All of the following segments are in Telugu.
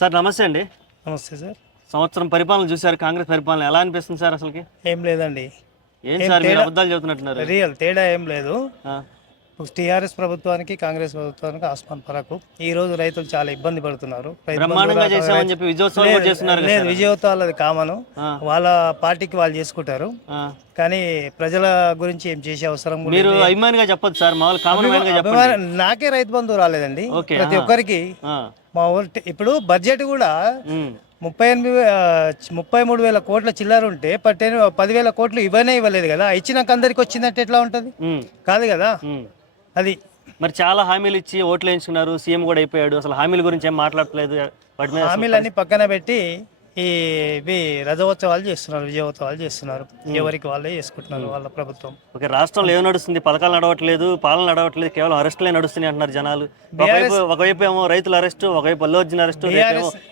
సార్ నమస్తే అండి. నమస్తే సార్. సంవత్సరం పరిపాలన చూశారు, కాంగ్రెస్ పరిపాలన ఎలా అనిపిస్తుంది సార్? అసలుకి ఏం లేదండి, ఏం సార్ మీరు అబద్ధాలు చెబుతున్నట్టున్నారు? రియల్ తేడా ఏం లేదు. ఆ, టీఆర్ఎస్ ప్రభుత్వానికి కాంగ్రెస్ ప్రభుత్వానికి ఆస్మాన్ ఫరకు. ఈ రోజు రైతులు చాలా ఇబ్బంది పడుతున్నారు. బ్రహ్మాండంగా చేసామని చెప్పి విజయోత్సవాలు కూడా చేస్తున్నారు కదా లేదు, సార్? విజయోత్సవాలు అది కామను. ఆ. వాళ్ళ పార్టీకి వాళ్ళు చేసుకుంటారు, ఆ, కానీ ప్రజల గురించి ఏం చేసే అవసరం కూడా మీరు లేదు. అభిమానిగా చెప్పొద్దు సార్, మామూలు కామన్ మ్యాన్ గా చెప్పండి. నాకే రైతు బంధువు రాలేదండి, ఓకే, ప్రతి ఒక్కరికి. ఆ, మా ఊరు ఇప్పుడు బడ్జెట్ కూడా ఉమ్, 33,000 కోట్ల చిల్లర ఉంటే 10,000 కోట్లు ఇవ్వలేదు కదా. ఇచ్చినాక అందరికి వచ్చిందంటే ఎట్లా ఉంటుంది? ఉమ్, కాదు కదా. ఉమ్. అది మరి చాలా హామీలు ఇచ్చి ఓట్లు వేయించుకున్నారు, సీఎం కూడా అయిపోయాడు, అసలు హామీల గురించి ఏం మాట్లాడట్లేదు. వాటి మీద హామీలన్నీ పక్కన పెట్టి ఇవి రథోత్సవాలు చేస్తున్నారు, విజయోత్సవాలు చేస్తున్నారు. ఎవరికి వాళ్ళే చేసుకుంటున్నారు వాళ్ళ ప్రభుత్వం. ఓకే, రాష్ట్రంలో ఏం నడుస్తుంది? పథకాలు నడవట్లేదు, పాలన నడవట్లేదు, కేవలం అరెస్టులే నడుస్తున్నాయి అంటున్నారు జనాలు. ఒకవైపు ఏమో రైతుల అరెస్టు, ఒకవైపు అల్లు అర్జున్ అరెస్టు,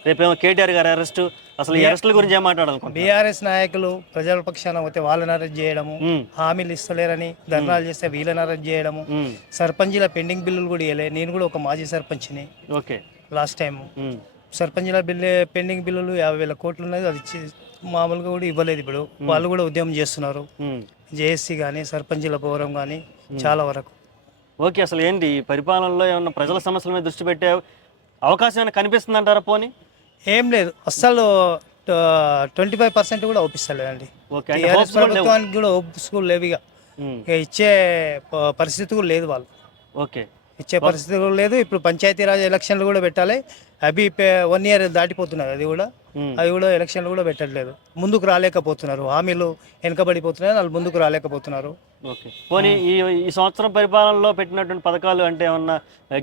రేపేమో కేటీఆర్ గారి అరెస్టు. అసలు ఈ అరెస్టుల గురించి ఏం మాట్లాడాలనుకుంటున్నారు? బీఆర్ఎస్ నాయకులు ప్రజల పక్షాన పోతే వాళ్ళని అరెస్ట్ చేయడము, హామీలు ఇస్తలేరని ధర్నాలు చేస్తే వీళ్ళని అరెస్ట్ చేయడము, సర్పంచ్ల పెండింగ్ బిల్లులు కూడా ఇవ్వలే. నేను కూడా ఒక మాజీ సర్పంచ్ని. ఓకే, లాస్ట్ టైం సర్పంచ్ల పెండింగ్ బిల్లులు 50,000 కోట్లు ఉన్నది, అది మామూలుగా కూడా ఇవ్వలేదు. ఇప్పుడు వాళ్ళు కూడా ఉద్యమం చేస్తున్నారు, జేఏసీ కానీ సర్పంచ్ల పౌరం కానీ చాలా వరకు. ఓకే, అసలు ఏంటి ఈ పరిపాలనలో ఏమన్నా ప్రజల సమస్యల మీద దృష్టి పెట్టే అవకాశం ఏమైనా కనిపిస్తుంది అంటారా? పోనీ ఏం లేదు, అస్సలు 25% కూడా ఒప్పిస్తలేదండి. ఓకే, టీఆర్ఎస్ ప్రభుత్వానికి కూడా స్కూల్ లేవు, ఇక ఇచ్చే పరిస్థితి కూడా లేదు. వాళ్ళు ఓకే, ఇచ్చే పరిస్థితి కూడా లేదు. ఇప్పుడు పంచాయతీరాజ్ ఎలక్షన్లు కూడా పెట్టాలి, అవి 1 year దాటిపోతున్నది. అది కూడా ఎలక్షన్లు కూడా పెట్టట్లేదు, ముందుకు రాలేకపోతున్నారు. హామీలు వెనుకబడిపోతున్నాయి, వాళ్ళు ముందుకు రాలేకపోతున్నారు. ఓకే, పోనీ ఈ సంవత్సరం పరిపాలనలో పెట్టినటువంటి పథకాలు అంటే ఏమన్నా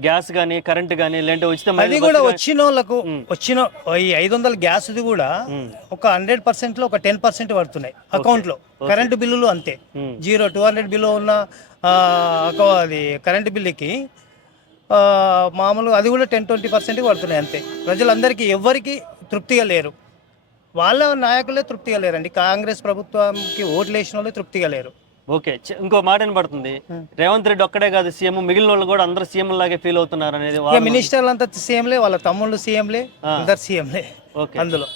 గ్యాస్ కానీ కరెంట్ కానీ లేదంటే ఉచిత అది కూడా వచ్చిన వాళ్ళకు ఈ 500 గ్యాస్ది కూడా ఒక 100%లో ఒక 10% పడుతున్నాయి అకౌంట్లో. కరెంటు బిల్లులు అంతే, 200 బిల్లు ఉన్న అది కరెంటు బిల్లుకి మామూలుగా అది కూడా 10-20% పడుతున్నాయి అంతే. ప్రజలందరికీ ఎవ్వరికి తృప్తిగా లేరు, వాళ్ళ నాయకులే తృప్తిగా లేరండి. కాంగ్రెస్ ప్రభుత్వానికి ఓట్లు వేసిన వాళ్ళే తృప్తిగా లేరు. ఓకే, ఇంకో మాట వినపడుతుంది, రేవంత్ రెడ్డి ఒక్కడే కాదు సీఎం, మిగిలిన వాళ్ళు కూడా అందరు సీఎం లాగే ఫీల్ అవుతున్నారు అనేది. మినిస్టర్లు అంతా సీఎంలే, వాళ్ళ తమ్ముళ్ళు సీఎంలే, అందరు సీఎంలే. ఓకే, అందులో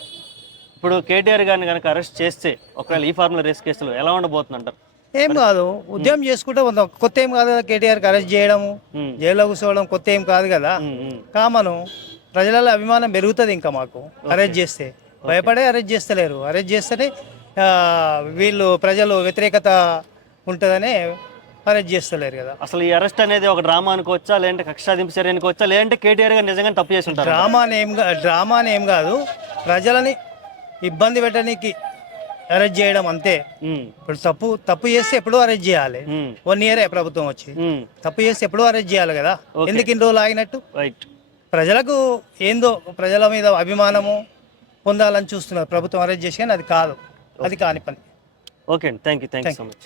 ఇప్పుడు కేటీఆర్ గారిని కనుక అరెస్ట్ చేస్తే ఒకవేళ ఈ ఫార్ములా రేస్ కేసులో ఎలా ఉండబోతుంది అంటారు? ఏం కాదు, ఉద్యమం చేసుకుంటే కొత్త ఏం కాదు కదా. కేటీఆర్కి అరెస్ట్ చేయడము, జైల్లో కూర్చోవడం కొత్త ఏం కాదు కదా. కామను ప్రజల అభిమానం పెరుగుతుంది ఇంకా మాకు. అరెస్ట్ చేస్తే భయపడే అరెస్ట్ చేస్తలేరు, అరెస్ట్ చేస్తేనే వీళ్ళు ప్రజలు వ్యతిరేకత ఉంటుందని అరెస్ట్ చేస్తలేరు కదా. అసలు ఈ అరెస్ట్ అనేది ఒక డ్రామా అనుకోవచ్చా, లేదంటే కక్షాదింపు చర్య అనుకోవచ్చా, లేదంటే కేటీఆర్ గారు నిజంగా తప్పు చేసి ఉంటారు? డ్రామా అని ఏం కాదు, ప్రజలని ఇబ్బంది పెట్టడానికి అరెస్ట్ చేయడం అంతే. ఇప్పుడు తప్పు చేస్తే ఎప్పుడూ అరెస్ట్ చేయాలి. 1 year ప్రభుత్వం వచ్చి తప్పు చేస్తే ఎప్పుడూ అరెస్ట్ చేయాలి కదా. ఎందుకు ఇన్ని రోజులు ఆగినట్టు? ప్రజలకు ఏందో ప్రజల మీద అభిమానము పొందాలని చూస్తున్నారు ప్రభుత్వం అరెస్ట్ చేసి, కానీ అది కాదు, అది కాని పని. ఓకే అండి, థ్యాంక్ యూ సో మచ్.